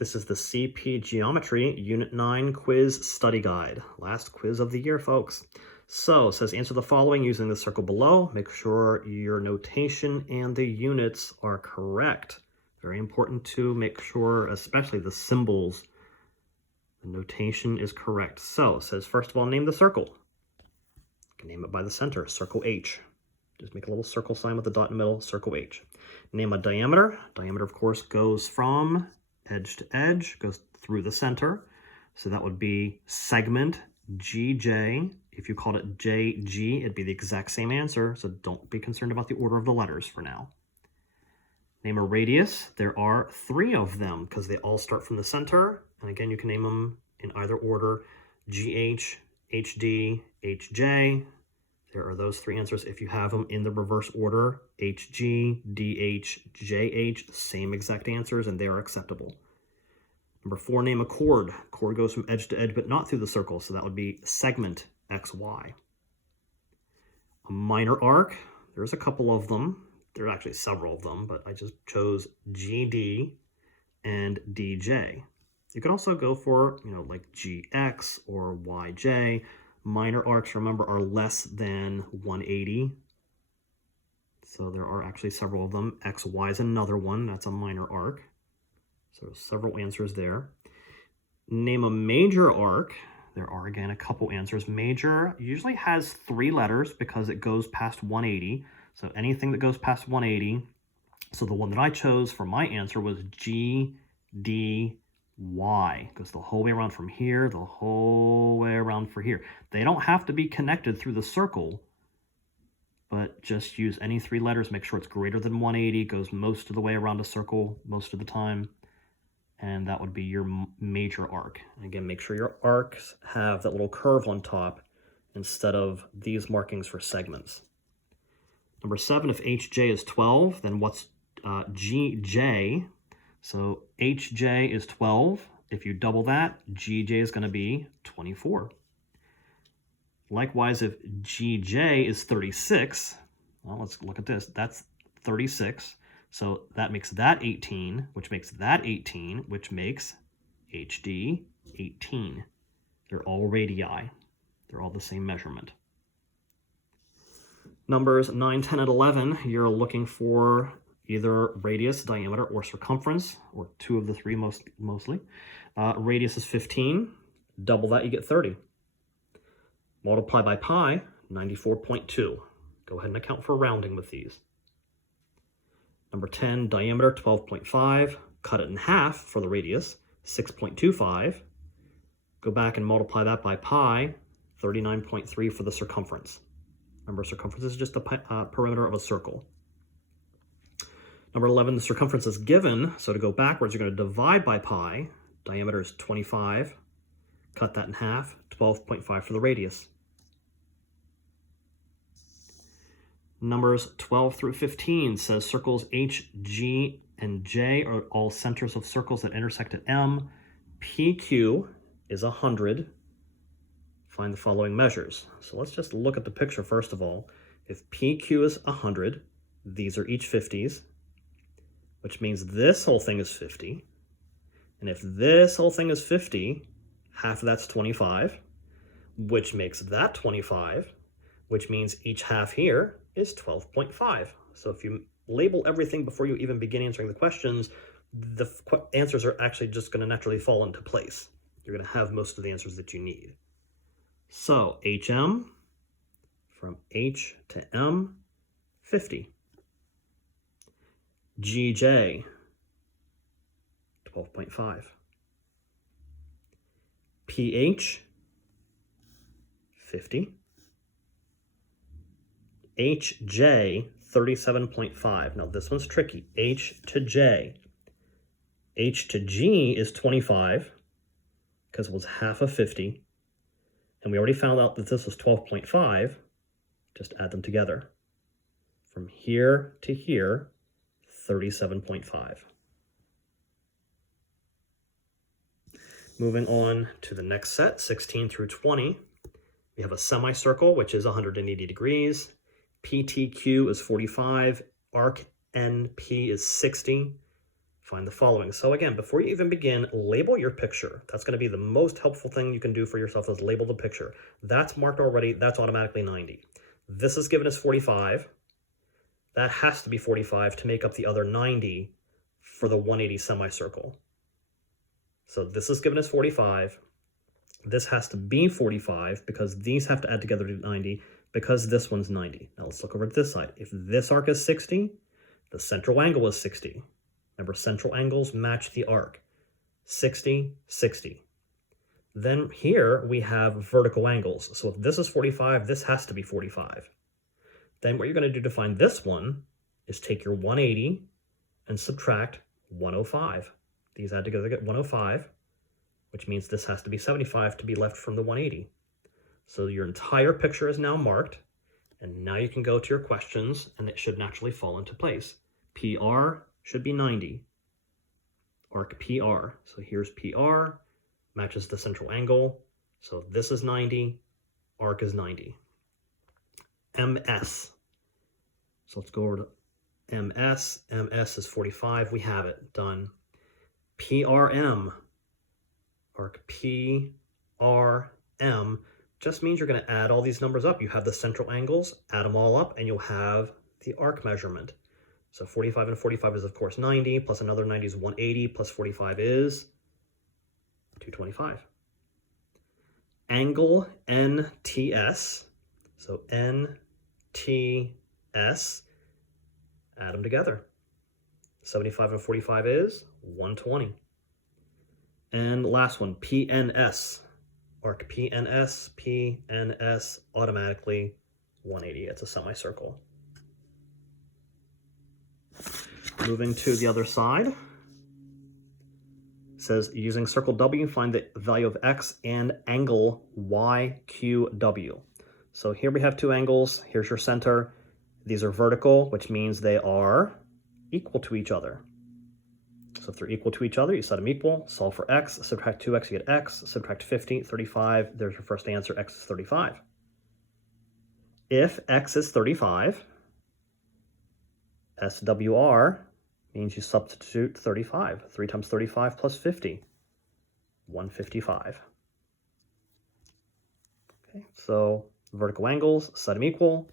This is the CP Geometry Unit 9 Quiz Study Guide. Last quiz of the year, folks. So, it says answer the following using the circle below. Make sure your notation and the units are correct. Very important to make sure, especially the symbols, the notation is correct. So, it says, first of all, name the circle. You can name it by the center, circle H. Just make a little circle sign with the dot in the middle, circle H. Name a diameter. Diameter, of course, goes from edge to edge, goes through the center. So that would be segment GJ. If you called it JG, it'd be the exact same answer. So don't be concerned about the order of the letters for now. Name a radius. There are 3 of them because they all start from the center. And again, you can name them in either order: GH, HD, HJ. There are those 3 answers. If you have them in the reverse order, HG, DH, JH, same exact answers, and they are acceptable. Number 4, name a chord. Chord goes from edge to edge, but not through the circle, so that would be segment XY. A minor arc, there's a couple of them. There are actually several of them, but I just chose GD and DJ. You can also go for, like GX or YJ. Minor arcs, remember, are less than 180. So there are actually several of them. XY is another one. That's a minor arc. So several answers there. Name a major arc. There are, again, a couple answers. Major usually has 3 letters because it goes past 180. So anything that goes past 180. So the one that I chose for my answer was GD. Y goes the whole way around from here, the whole way around for here. They don't have to be connected through the circle, but just use any 3 letters. Make sure it's greater than 180, goes most of the way around a circle most of the time, and that would be your major arc. And again, make sure your arcs have that little curve on top instead of these markings for segments. Number 7, if HJ is 12, then what's GJ? So HJ is 12. If you double that, GJ is going to be 24. Likewise, if GJ is 36, well, let's look at this. That's 36. So that makes that 18, which makes that 18, which makes HD 18. They're all radii. They're all the same measurement. Numbers 9, 10, and 11, you're looking for either radius, diameter, or circumference, or 2 of the 3 mostly. Radius is 15. Double that, you get 30. Multiply by pi, 94.2. Go ahead and account for rounding with these. Number 10, diameter, 12.5. Cut it in half for the radius, 6.25. Go back and multiply that by pi, 39.3 for the circumference. Remember, circumference is just the perimeter of a circle. Number 11, the circumference is given, so to go backwards, you're going to divide by pi. Diameter is 25. Cut that in half, 12.5 for the radius. Numbers 12 through 15 says circles H, G, and J are all centers of circles that intersect at M. PQ is 100. Find the following measures. So let's just look at the picture first of all. If PQ is 100, these are each 50s. Which means this whole thing is 50. And if this whole thing is 50, half of that's 25, which makes that 25, which means each half here is 12.5. So if you label everything before you even begin answering the questions, the answers are actually just going to naturally fall into place. You're going to have most of the answers that you need. So HM, from H to M, 50. GJ, 12.5. PH, 50. HJ, 37.5. Now this one's tricky. H to J. H to G is 25 because it was half of 50. And we already found out that this was 12.5. Just add them together. From here to here, 37.5. Moving on to the next set, 16 through 20. We have a semicircle, which is 180 degrees. PTQ is 45. Arc NP is 60. find the following. So again, before you even begin, label your picture. That's going to be the most helpful thing you can do for yourself, is label the picture. That's marked already. That's automatically 90. This is given as 45. That has to be 45 to make up the other 90 for the 180 semicircle. So this is given as 45. This has to be 45 because these have to add together to 90 because this one's 90. Now let's look over at this side. If this arc is 60, the central angle is 60. Remember, central angles match the arc. 60, 60. Then here we have vertical angles. So if this is 45, this has to be 45. Then what you're going to do to find this one is take your 180 and subtract 105. These add together to get 105, which means this has to be 75 to be left from the 180. So your entire picture is now marked, and now you can go to your questions, and it should naturally fall into place. PR should be 90. Arc PR. So here's PR, matches the central angle. So this is 90, arc is 90. MS. So let's go over to MS. MS is 45. We have it. Done. PRM. Arc PRM just means you're going to add all these numbers up. You have the central angles, add them all up, and you'll have the arc measurement. So 45 and 45 is, of course, 90, plus another 90 is 180, plus 45 is 225. Angle NTS. So NTS, add them together. 75 and 45 is 120. And last one, PNS. Arc PNS, PNS, automatically 180. It's a semicircle. Moving to the other side. It says, using circle W, find the value of X and angle YQW. So here we have two angles. Here's your center. These are vertical, which means they are equal to each other. So if they're equal to each other, you set them equal, solve for X, subtract 2X, you get X, subtract 50, 35, there's your first answer, X is 35. If X is 35, SWR means you substitute 35. 3 times 35 plus 50, 155. Okay, so vertical angles, set them equal,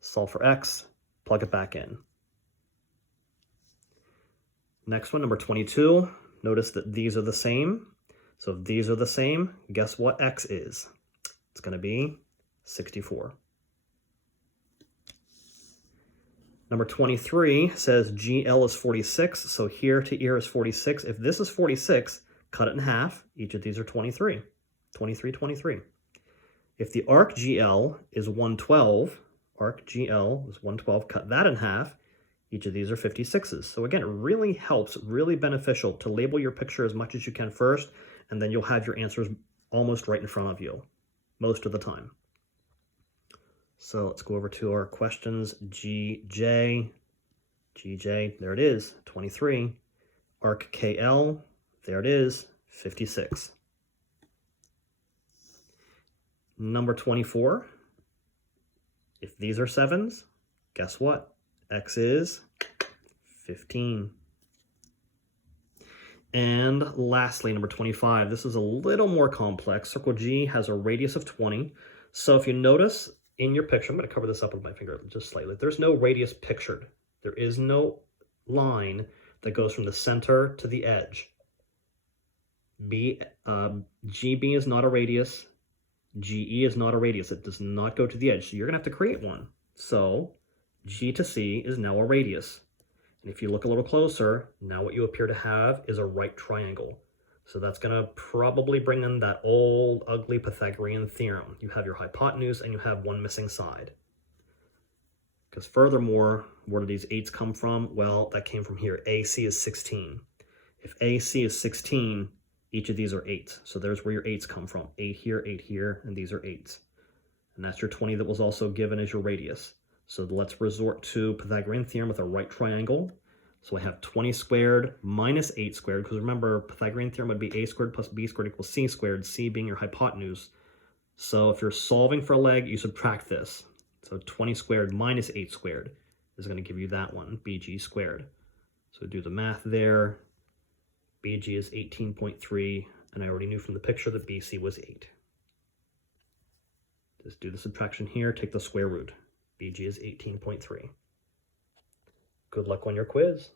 solve for X, plug it back in. Next one, number 22. Notice that these are the same. So if these are the same, guess what X is? It's going to be 64. Number 23 says GL is 46. So here to here is 46. If this is 46, cut it in half. Each of these are 23. 23, 23. If the arc GL is 112, arc GL is 112, cut that in half. Each of these are 56s. So again, it really helps, really beneficial to label your picture as much as you can first, and then you'll have your answers almost right in front of you, most of the time. So let's go over to our questions. GJ, there it is, 23. Arc KL, there it is, 56. Number 24, if these are 7s, guess what? X is 15. And lastly, number 25, this is a little more complex. Circle G has a radius of 20. So if you notice in your picture, I'm going to cover this up with my finger just slightly. There's no radius pictured. There is no line that goes from the center to the edge. GB is not a radius. GE is not a radius. It does not go to the edge. So you're going to have to create one. So G to C is now a radius. And if you look a little closer, now what you appear to have is a right triangle. So that's going to probably bring in that old, ugly Pythagorean theorem. You have your hypotenuse and you have one missing side. Because furthermore, where do these 8s come from? Well, that came from here. AC is 16. If AC is 16, each of these are 8s. So there's where your 8s come from. 8 here, and these are 8s. And that's your 20 that was also given as your radius. So let's resort to Pythagorean theorem with a right triangle. So I have 20 squared minus 8 squared, because remember, Pythagorean theorem would be a squared plus b squared equals c squared, c being your hypotenuse. So if you're solving for a leg, you subtract this. So 20 squared minus 8 squared is going to give you that one, bg squared. So do the math there. BG is 18.3, and I already knew from the picture that BC was 8. Just do the subtraction here, take the square root. BG is 18.3. Good luck on your quiz.